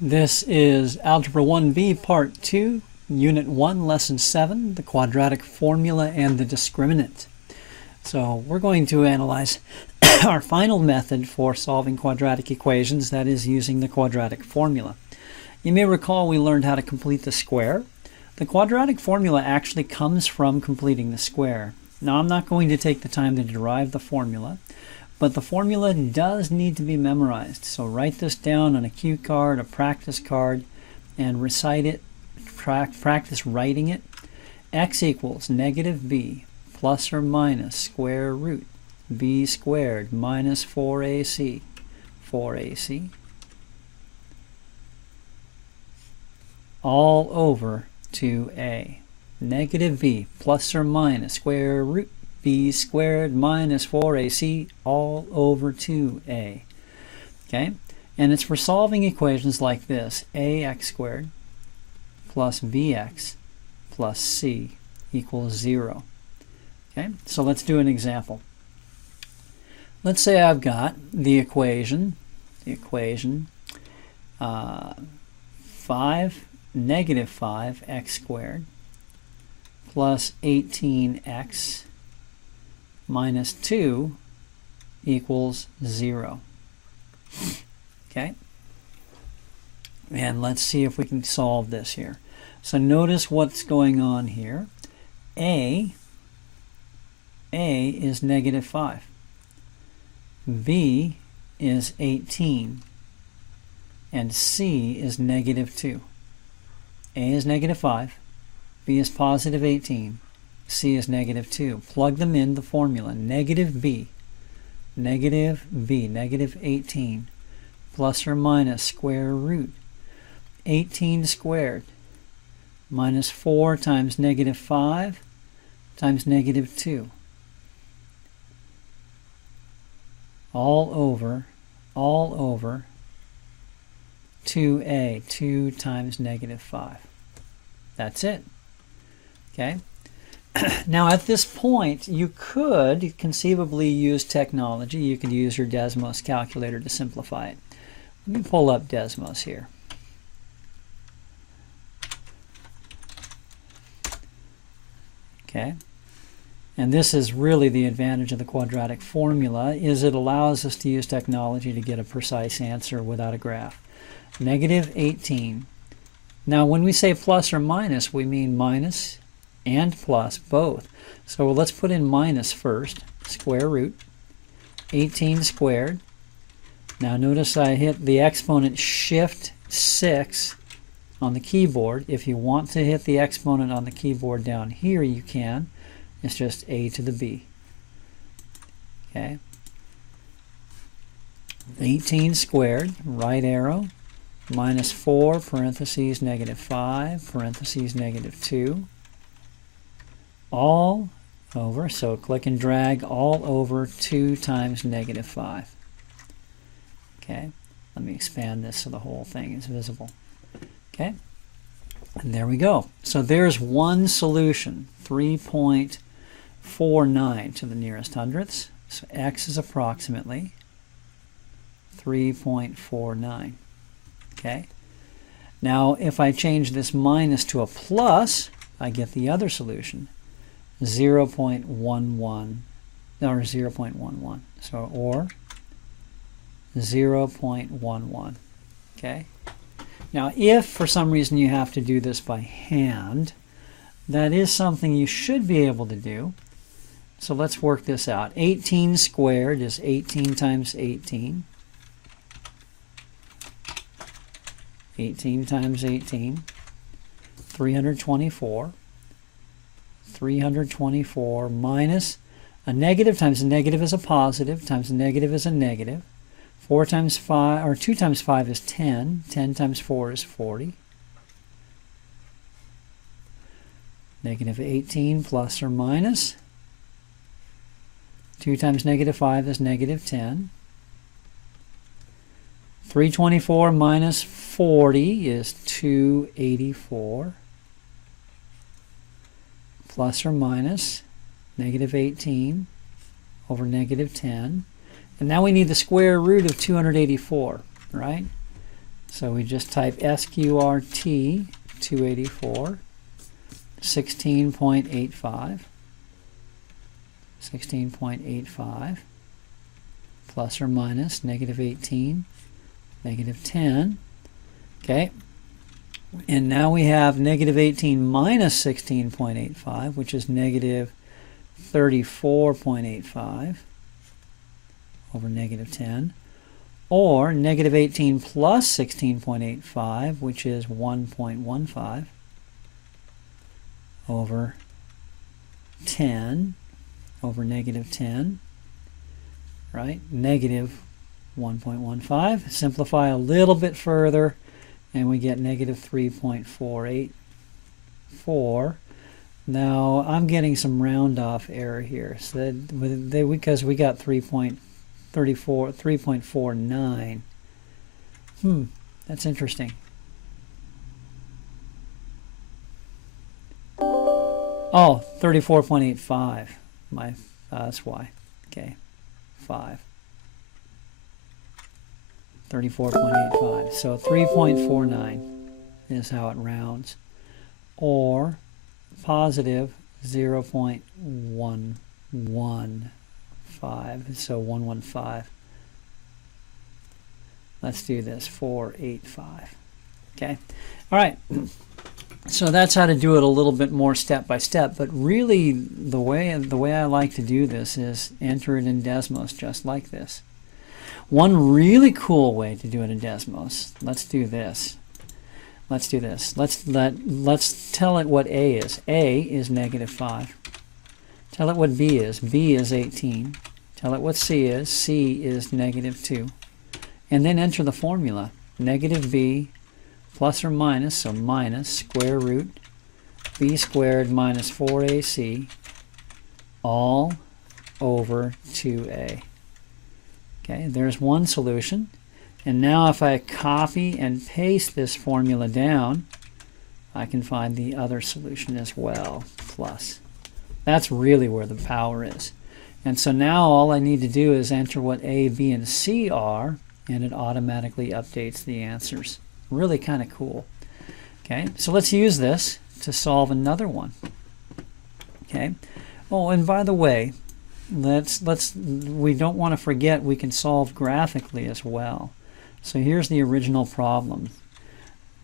This is Algebra 1B Part 2, Unit 1, Lesson 7, the quadratic formula and the discriminant. So we're going to analyze our final method for solving quadratic equations, that is using the quadratic formula. You may recall we learned how to complete the square. The quadratic formula actually comes from completing the square. Now I'm not going to take the time to derive the formula, but the formula does need to be memorized. So write this down on a cue card, a practice card, and recite it, practice writing it. X equals negative b plus or minus square root b squared minus 4ac, 4ac, all over 2a. Negative b plus or minus square root b squared minus 4ac all over 2a. Okay? And it's for solving equations like this. ax squared plus bx plus c equals 0. Okay? So let's do an example. Let's say I've got the equation, negative 5x squared plus 18x minus 2 equals 0. Okay? And let's see if we can solve this here. So notice what's going on here. A is negative 5. B is 18. And C is negative 2. A is negative 5. B is positive 18. C is negative 2. Plug them in the formula. Negative 18 plus or minus square root 18 squared minus 4 times negative 5 times negative 2. All over 2a, 2 times negative 5. That's it. Okay? Now at this point, you could conceivably use technology. You could use your Desmos calculator to simplify it. Let me pull up Desmos here. Okay? And this is really the advantage of the quadratic formula, is it allows us to use technology to get a precise answer without a graph. Negative 18. Now when we say plus or minus, we mean minus and plus both. So let's put in minus first, square root 18 squared. Now notice I hit the exponent shift 6 on the keyboard. If you want to hit the exponent on the keyboard down here, you can. It's just a to the b. Okay. 18 squared, right arrow, minus 4 parentheses negative 5 parentheses negative 2. All over, so click and drag, all over 2 times negative 5. Okay, let me expand this so the whole thing is visible. Okay, and there we go. So there's one solution, 3.49 to the nearest hundredths. So x is approximately 3.49. Okay, now if I change this minus to a plus, I get the other solution. 0.11 or 0.11, so or 0.11. Okay, now if for some reason you have to do this by hand, that is something you should be able to do. So let's work this out. 18 squared is 18 times 18. 18 times 18, 324. 324 minus a negative times a negative is a positive times a negative is a negative. 4 times 5 or 2 times 5 is 10. 10 times 4 is 40. Negative 18 plus or minus 2 times negative 5 is negative 10. 324 minus 40 is 284. Plus or minus negative 18 over negative 10. And now we need the square root of 284, right? So we just type SQRT 284, 16.85, 16.85, plus or minus negative 18, negative 10. Okay, and now we have negative 18 minus 16.85, which is negative 34.85 over negative 10, or negative 18 plus 16.85, which is 1.15 over 10 over negative 10, right? Negative 1.15. Simplify a little bit further, and we get negative 3.484. Now, I'm getting some round-off error here, so because we got 3.49. That's interesting. Oh, 34.85. That's why. Okay, 5. 34.85. So 3.49 is how it rounds, or positive 0.115. So 115. Let's do this. 485. Okay. All right. So that's how to do it a little bit more step by step. But really, the way I like to do this is enter it in Desmos, just like this. One really cool way to do it in Desmos. Let's do this. Let's do this. Let's tell it what A is. A is negative 5. Tell it what B is. B is 18. Tell it what C is. C is negative 2. And then enter the formula. Negative B plus or minus, so minus square root B squared minus 4AC all over 2A. Okay, there's one solution. And now if I copy and paste this formula down, I can find the other solution as well, plus. That's really where the power is. And so now all I need to do is enter what A, B, and C are, and it automatically updates the answers. Really kind of cool. Okay, so let's use this to solve another one. Okay. Oh, and by the way, we don't want to forget we can solve graphically as well. So here's the original problem.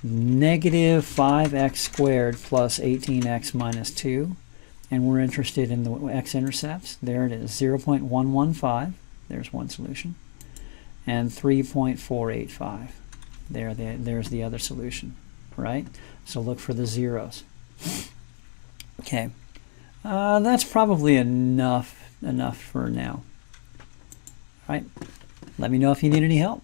Negative 5x squared plus 18x minus 2. And we're interested in the x-intercepts. There it is, 0.115. There's one solution. And 3.485. There's the other solution, right? So look for the zeros. Okay. That's probably enough for now. All right. Let me know if you need any help.